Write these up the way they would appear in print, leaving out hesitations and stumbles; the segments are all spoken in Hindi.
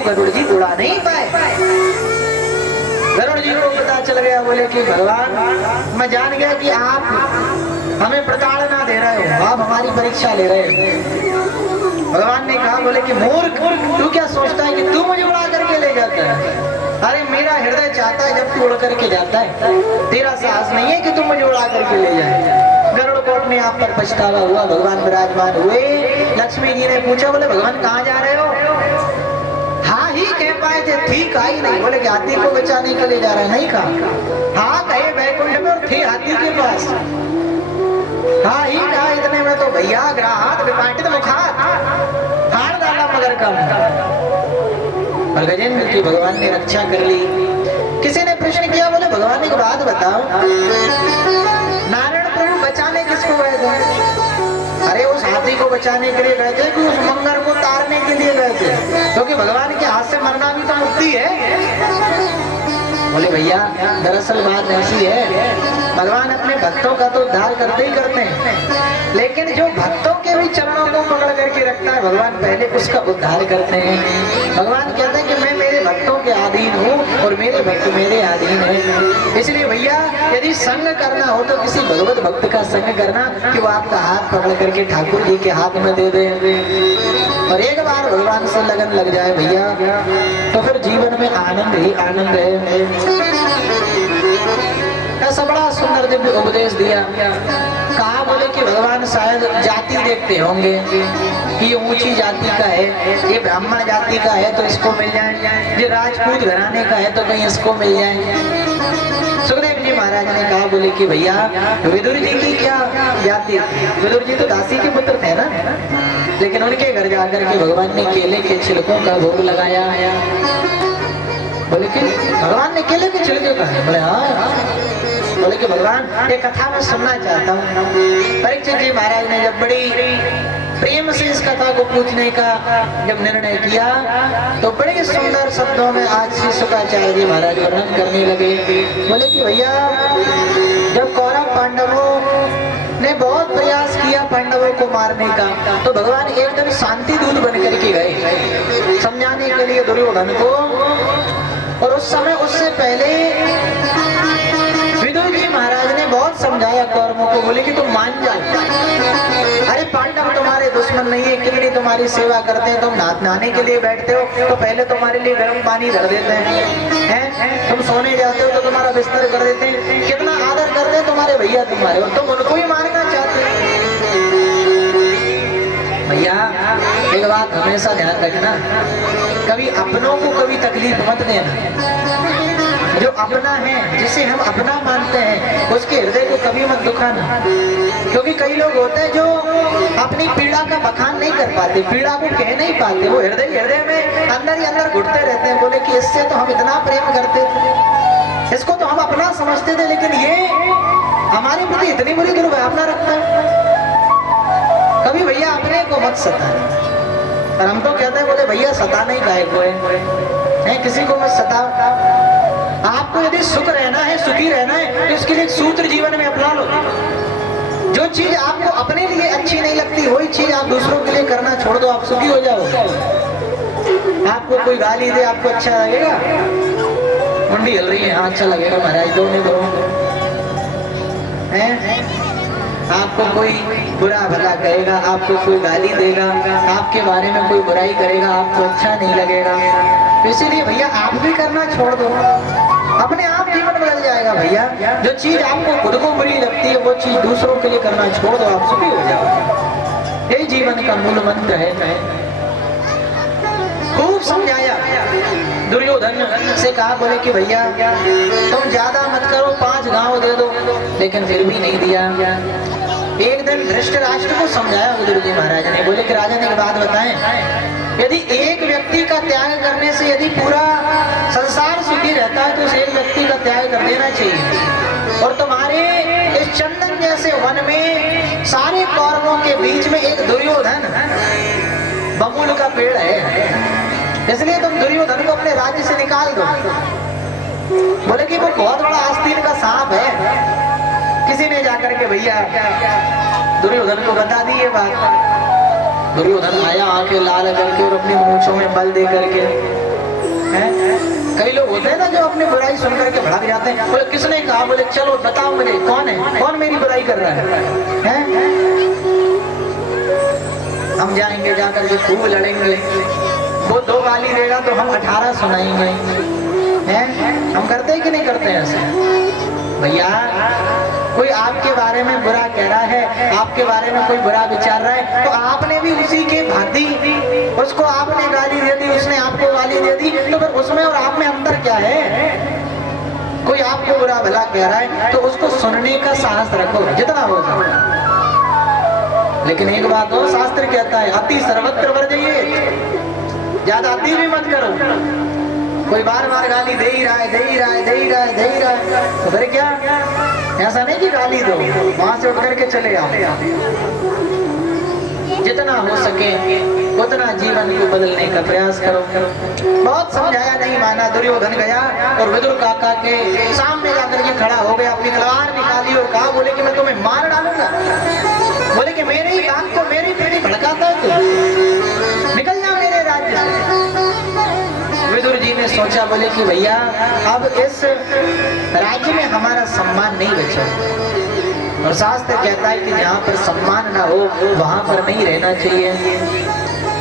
गरुड़ जी उड़ा नहीं पाए। गरुड़ जी को पता चल गया, बोले कि भगवान मैं जान गया कि आप हमें प्रताड़ना दे रहे हो, आप हमारी परीक्षा ले रहे हो। भगवान ने कहा, बोले कि मूर्ख, तू क्या सोचता है कि तू मुझे उड़ा करके ले जाता है? अरे मेरा हृदय चाहता है जब तू उड़ करके जाता है, तेरा साहस नहीं है कि तुम मुझे उड़ा करके ले जाए। गरुड़ को अपने आप पर पछतावा हुआ। भगवान विराजमान हुए। लक्ष्मी जी ने पूछा, बोले भगवान कहाँ जा रहे हो? हाँ ही कह पाए थे, ठीक आई नहीं। बोले कि हाथी को बचाने के लिए जा रहा है? नहीं कहा। हाँ कहे वैकुंठ में और थे हाथी के पास। हाँ ही कहा, इतने में तो भैया ग्राहक विपाटित मुखात हार डाला मगर कम। और गजेंद्र की भगवान ने रक्षा कर ली। किसी ने प्रश्न किया, बोले भगवान एक बात बताओ, नारायण प्रभु बचाने किसको गए थे? अरे उस हाथी को बचाने के लिए गए थे कि उस मंगर को तारने के लिए गए थे? क्योंकि भगवान के हाथ से मरना भी तो मुक्ति है। बोले भैया दरअसल बात ऐसी है, भगवान अपने भक्तों का तो उद्धार करते ही करते हैं, लेकिन जो भक्तों के भी चरणों को पकड़ करके रखता है भगवान पहले उसका उद्धार करते हैं। भगवान कहते हैं कि मैं मेरे भक्तों के अधीन हूँ और मेरे भक्त मेरे अधीन है। इसलिए भैया यदि संग करना हो तो किसी भगवत भक्त का संग करना कि वो आपका हाथ पकड़ करके ठाकुर जी के हाथ में दे दे, और एक बार भगवान से लगन लग जाए भैया तो फिर जीवन में आनंद ही आनंद है। ऐसा बड़ा सुंदर दिव्य उपदेश दिया। कहा, बोले कि भगवान शायद जाति देखते होंगे कि ये ऊंची जाति का है, ये ब्राह्मण जाति का है तो इसको मिल जाए, ये राजपूत घराने का है तो कहीं इसको मिल जाए। सुखदेव जी महाराज ने कहा, बोले कि भैया विदुर जी की क्या जाति? विदुर जी तो दासी के पुत्र थे ना, लेकिन उनके घर जाकर के भगवान ने केले के छिलकों का भोग लगाया। बोले कि भगवान ने केले के छिलके का? बोले हाँ। बोले कि भगवान ये कथा मैं सुनना चाहता हूँ। परीक्षित जी महाराज ने जब बड़ी प्रेम से इस कथा को पूछने का जब निर्णय किया तो बड़े सुंदर शब्दों में आज श्री शुक्राचार्य जी महाराज वर्णन करने लगे। बोले कि भैया जब कौरव पांडवों ने बहुत प्रयास किया पांडवों को मारने का, तो भगवान एक दिन शांति दूत बन करके गए समझाने के लिए दुर्योधन को। और उस समय उससे पहले विदुर जी महाराज ने बहुत समझाया कौरवों को। बोले कि तुम मान जाओ, अरे पांडव तुम्हारे दुश्मन नहीं है, कितनी तुम्हारी सेवा करते हैं, तुम नहाने के लिए बैठते हो तो पहले तुम्हारे लिए गर्म पानी धर देते हैं, तुम सोने जाते हो तो तुम्हारा बिस्तर कर देते हैं, कितना आदर करते हैं तुम्हारे भैया तुम्हारे, और तुम उनको ही मारना चाहते हो। भैया एक बात हमेशा ध्यान रखना, कभी अपनों को कभी तकलीफ मत देना। जो अपना है, जिसे हम अपना मानते हैं, उसके हृदय को कभी मत दुखाना। क्योंकि कई लोग होते हैं जो अपनी पीड़ा का बखान नहीं कर पाते, पीड़ा को कह नहीं पाते, वो हृदय में अंदर ही अंदर घुटते रहते हैं। बोले कि इससे तो हम इतना प्रेम करते थे, इसको तो हम अपना समझते थे, लेकिन ये हमारे प्रति इतनी बुरी दुर्भावना रखता है। कभी भैया अपने को मत सताना। और हम तो कहते हैं, बोले भैया सताना ही काहे को है, किसी को मत सताओ। आपको यदि सुख रहना है, सुखी रहना है, तो इसके लिए एक सूत्र जीवन में अपना लो। जो चीज आपको अपने लिए अच्छी नहीं लगती वही चीज आप दूसरों के लिए करना छोड़ दो, आप सुखी हो जाओ। आपको कोई गाली दे आपको अच्छा लगेगा? मुंडी हिल रही है, हाँ अच्छा लगेगा महाराज, दो नहीं दो हैं। आपको कोई बुरा भला कहेगा, आपको कोई गाली देगा, आपके बारे में कोई बुराई करेगा, आपको अच्छा नहीं लगेगा। इसीलिए भैया आप भी करना छोड़ दो, अपने आप जीवन बदल जाएगा। भैया जो चीज आपको खुद को बुरी लगती है वो चीज दूसरों के लिए करना छोड़ दो, आप सुखी हो जाओ। यही जीवन का मूल मंत्र है। खूब समझाया। दुर्योधन से कहा, बोले कि भैया तुम ज्यादा मत करो, 5 गांव दे दो, लेकिन फिर भी नहीं दिया। एक दिन धृष्टराष्ट्र को समझाया विदुर जी महाराज ने। बोले कि राजन एक बात बताएं, यदि एक व्यक्ति का त्याग करने से यदि पूरा संसार सुखी रहता है तो उस एक व्यक्ति का त्याग कर देना चाहिए। और तुम्हारे इस चंदन जैसे वन में सारे कौरवों के बीच में एक दुर्योधन बबूल का पेड़ है, इसलिए तुम दुर्योधन को अपने राज्य से निकाल दो। बोले कि वो बहुत बड़ा आस्तीन का सांप है। किसी ने जाकर के भैया दुर्योधन को बता दी ये बात। दुर्योधन आया, आंखें लाल करके और अपनी मूंछों में बल दे करके कई लोग होते हैं ना जो अपनी बुराई सुन करके भड़क जाते हैं। बोले किसने कहा? बोले चलो बताओ मुझे कौन है, कौन मेरी बुराई कर रहा है? हम जाएंगे, जाकर के खूब लड़ेंगे, वो 2 गाली देगा तो हम 18 सुनाएंगे। हैं? हम करते हैं कि नहीं करते हैं ऐसे? भैया कोई आपके बारे में बुरा कह रहा है, आपके बारे में कोई बुरा विचार रहा है, तो आपने भी उसी के भांति उसको आपने गाली दे दी, उसने आपको गाली दे दी, तो फिर उसमें और आप में अंतर क्या है? कोई आपको बुरा भला कह रहा है तो उसको सुनने का साहस रखो जितना हो सके। लेकिन एक बात हो, शास्त्र कहता है अति सर्वत्र वर्जयेत, ज्यादा अति भी मत करो। कोई बार बार गाली दे ही रहा है, दे ही रहा है, दे ही रहा है, दे ही रहा है, तो फिर क्या? ऐसा नहीं कि गाली दो, वहां से उठ करके चले आओ। जितना हो सके उतना जीवन को बदलने का प्रयास करो। बहुत समझाया नहीं माना, दुर्योधन गया और विदुर काका के सामने जाकर के खड़ा हो गया, अपनी तलवार निकाली और कहा, बोले कि मैं तुम्हें मार डालूंगा। बोले कि मेरे ही कान को मेरी पीढ़ी भड़काता है तू, निकल जा मेरे राज्य से। विदुर जी ने सोचा, बोले कि भैया अब इस राज्य में हमारा सम्मान नहीं बचा, और शास्त्र कहता है कि जहाँ पर सम्मान ना हो वहां पर नहीं रहना चाहिए।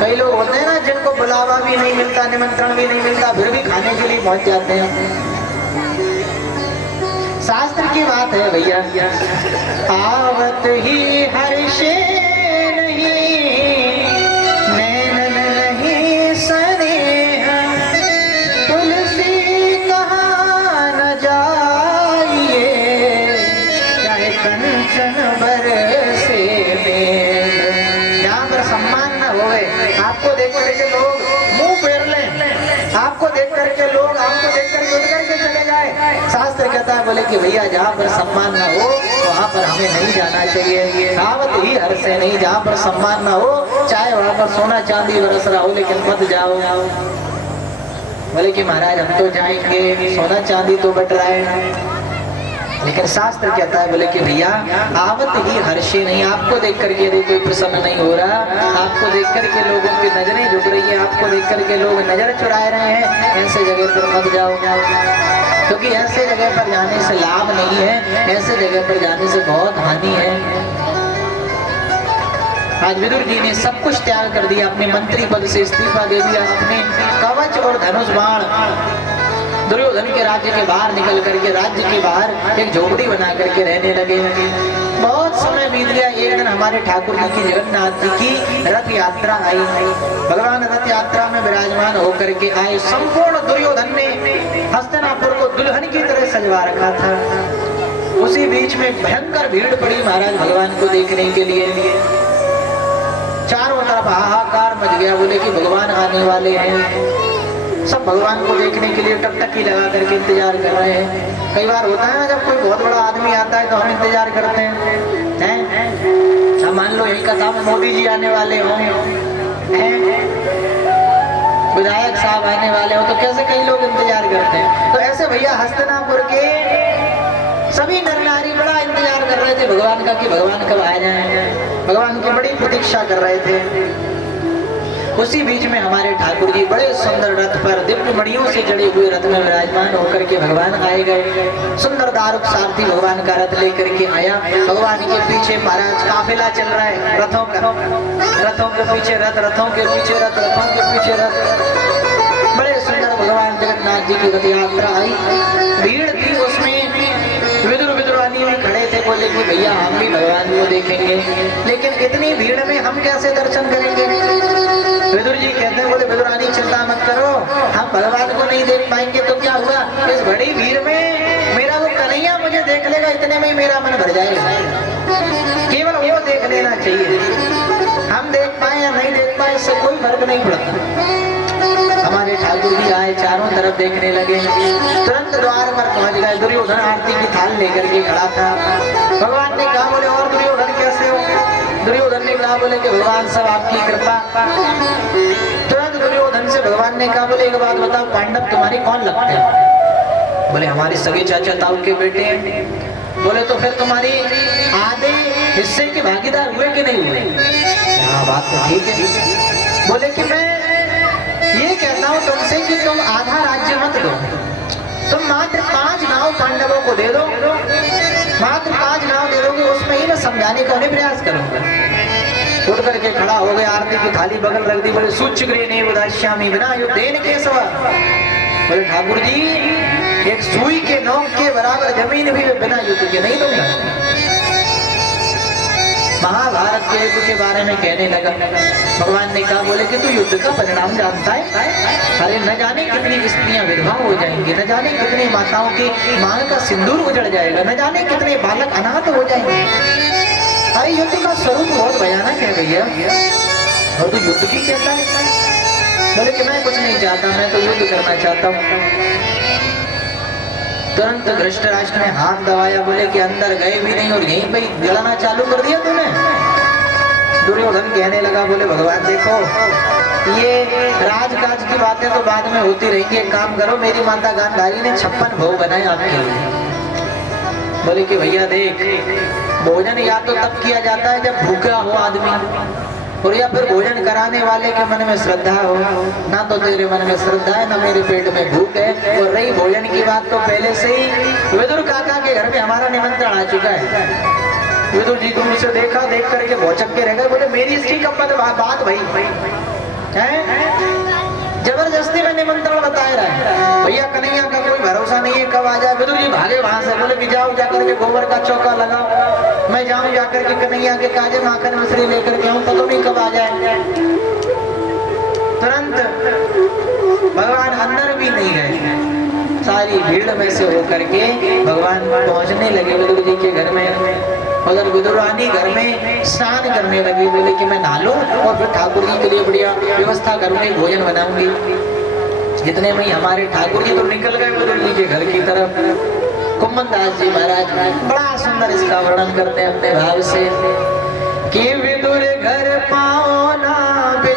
कई लोग होते हैं ना जिनको बुलावा भी नहीं मिलता, निमंत्रण भी नहीं मिलता, फिर भी खाने के लिए पहुंच जाते हैं। शास्त्र की बात है भैया, आवत ही हर्षे नहीं, नैन नहीं स्नेह, तुलसी कहाँ न जाइए, चाहे कंचन बरसे में। जहाँ पर सम्मान न होए, आपको देख करके लोग मुंह फेर लें, आपको देख करके लोग आपको देख करके उठ करके चले जाए, शास्त्र कहता है बोले कि भैया जहाँ पर सम्मान ना हो वहाँ पर हमें नहीं जाना चाहिए। आवत ही हर से नहीं, जहाँ पर सम्मान ना हो चाहे वहाँ पर सोना चांदी बरस रहा हो, लेकिन मत जाओ। बोले कि महाराज हम तो जाएंगे, सोना चांदी तो बट रहा है, लेकिन शास्त्र कहता है बोले कि भैया आवत ही हर्षे नहीं, आपको देख करके यदि कोई प्रसन्न नहीं हो रहा, आपको देख करके लोगों की नजरें झुक रही है, आपको देख करके लोग नजर चुरा रहे हैं, ऐसे जगह पर मत जाओ, क्योंकि ऐसे जगह पर जाने से लाभ नहीं है, ऐसे जगह पर जाने से बहुत हानि है। आज विदुर जी ने सब कुछ त्याग कर दिया, अपने मंत्री पद से इस्तीफा दे दिया, अपने कवच और धनुष बाण दुर्योधन के राज्य के बाहर निकल करके राज्य के बाहर एक झोपड़ी बना करके रहने लगे। बहुत समय बीत गया। एक दिन हमारे ठाकुर जी की जगन्नाथ जी की रथ यात्रा आई, भगवान रथ यात्रा में विराजमान होकर के आए। संपूर्ण दुर्योधन ने हस्तिनापुर को दुल्हन की तरह सजवा रखा था। उसी बीच में भयंकर भीड़ पड़ी महाराज भगवान को देखने के लिए। चारों तरफ हाहाकार मच गया, बोले कि भगवान आने वाले हैं। सब भगवान को देखने के लिए टकटकी लगा करके इंतजार कर रहे हैं। कई बार होता है ना जब कोई बहुत बड़ा आदमी आता है तो हम इंतजार करते हैं। मान लो यही कथा में मोदी जी आने वाले हों, विधायक साहब आने वाले हो, तो कैसे कई लोग इंतजार करते हैं। तो ऐसे भैया हस्तिनापुर के सभी नर नारी बड़ा इंतजार कर रहे थे भगवान का कि भगवान कब आ जाए, भगवान की बड़ी प्रतीक्षा कर रहे थे। उसी बीच में हमारे ठाकुर जी बड़े सुंदर रथ पर दिव्य मणियों से जड़े हुए रथ में विराजमान होकर के भगवान आए गए। सुंदर दारुक सारथी भगवान का रथ लेकर के आया। भगवान के पीछे महाराज काफिला चल रहा है रथों का, रथों के पीछे रथ, रथों के पीछे रथ, रथों के पीछे रथ। बड़े सुंदर भगवान जगन्नाथ जी की रथ यात्रा आई। भीड़ थी उसमें, विदुर विदुरानी भी खड़े थे। बोले कि भैया हम भी भगवान को देखेंगे, लेकिन इतनी भीड़ में हम कैसे दर्शन करेंगे। विदुर जी कहते हैं, बोले विदुरानी चिंता मत करो, हम भगवान को नहीं देख पाएंगे तो क्या हुआ, इस बड़ी भीड़ में मेरा वो कन्हैया मुझे देख लेगा, इतने में ही मेरा मन भर जाएगा। केवल वो देख लेना चाहिए, हम देख पाए या नहीं देख पाए इससे कोई फर्क नहीं पड़ता। हमारे ठाकुर जी आए, चारों तरफ देखने लगे। तुरंत द्वार पर पहुंच गए। दुर्योधन आरती की थाल लेकर के खड़ा था। भगवान ने कहा, बोले और दुर्योधन कैसे हो। दुर्योधन ने कहा, बोले कि भगवान सब आपकी कृपा। तुरंत दुर्योधन से भगवान ने कहा, बोले एक बात बताओ, पांडव तुम्हारी कौन लगते हैं। बोले हमारे सगे चाचा ताऊ के बेटे हैं। बोले तो फिर तुम्हारी आधे हिस्से के भागीदार हुए कि नहीं हुए। हाँ बात तो ठीक है। बोले कि मैं ये कहता हूँ तुमसे कि तुम आधा राज्य मत दो, तुम मात्र 5 नाव पांडवों को दे दो, मात्र 5 नाव दे दोगे, उसमें ही ना समझाने का उन्हें प्रयास करूंगा। उठ करके खड़ा हो गया, आरती की थाली बगल रख दी, बोले सूच्यग्रे ने उदास्यामी बिना युद्धेन केशव। बोले ठाकुर जी एक सुई के नोक के बराबर जमीन भी बिना युद्ध के नहीं दूंगा। महाभारत के युद्ध के बारे में कहने लगा। भगवान ने कहा, बोले कि तू युद्ध का परिणाम जानता है? अरे न जाने कितनी स्त्रियां विधवा हो जाएंगी, न जाने कितनी माताओं की मांग का सिंदूर उजड़ जाएगा, न जाने कितने बालक अनाथ हो जाएंगे। अरे युद्ध का स्वरूप बहुत भयानक है भैया, और तू युद्ध की कहता है? बोले कि मैं कुछ नहीं चाहता, मैं तो युद्ध करना चाहता हूँ। तुरंत धृतराष्ट्र ने हाथ दबाया, बोले कि अंदर गए भी नहीं और यहीं पे जलाना चालू कर दिया तूने। दुर्योधन कहने लगा, बोले भगवान देखो ये राजकाज की बातें तो बाद में होती रहेंगी, एक काम करो, मेरी माता गांधारी ने 56 भोग बनाए आपके लिए। बोले कि भैया देख, भोजन या तो तब किया जाता है जब भूखा हो आदमी, और या फिर भोजन कराने वाले के मन में श्रद्धा हो। ना तो तेरे मन में श्रद्धा है, ना मेरे पेट में भूख है। और रही भोजन की बात, तो पहले से ही विदुर काका के घर में हमारा निमंत्रण आ चुका है। विदुर जी दूर से देखा, देख करके भौचक के रह गए, बोले मेरी इसकी कब बात भाई है? जबरदस्ती में निमंत्रण बताया रहा है। भैया कन्हैया का कोई भरोसा नहीं है कब आ जाए। विदुर जी भागे वहां से, बोले कि जाओ जाकर के गोबर का चौका लगाओ, मैं जाऊं जाकर के कन्हैया के काजे माखन मिश्री लेकर के आऊं, पता नहीं कब आ जाए। तुरंत भगवान अंदर भी नहीं गए, सारी भीड़ में से होकर के भगवान पहुंचने लगे विदुर जी के घर में। उधर विदुरानी घर में स्नान करने लगी, बोले कि मैं नहा और फिर ठाकुर जी के लिए बढ़िया व्यवस्था करूंगी, भोजन बनाऊंगी। जितने में हमारे ठाकुर जी तो निकल गए विदुर जी के घर की तरफ। कुम्भनदास जी महाराज बड़ा सुंदर इसका वर्णन करते हैं अपने भाव से।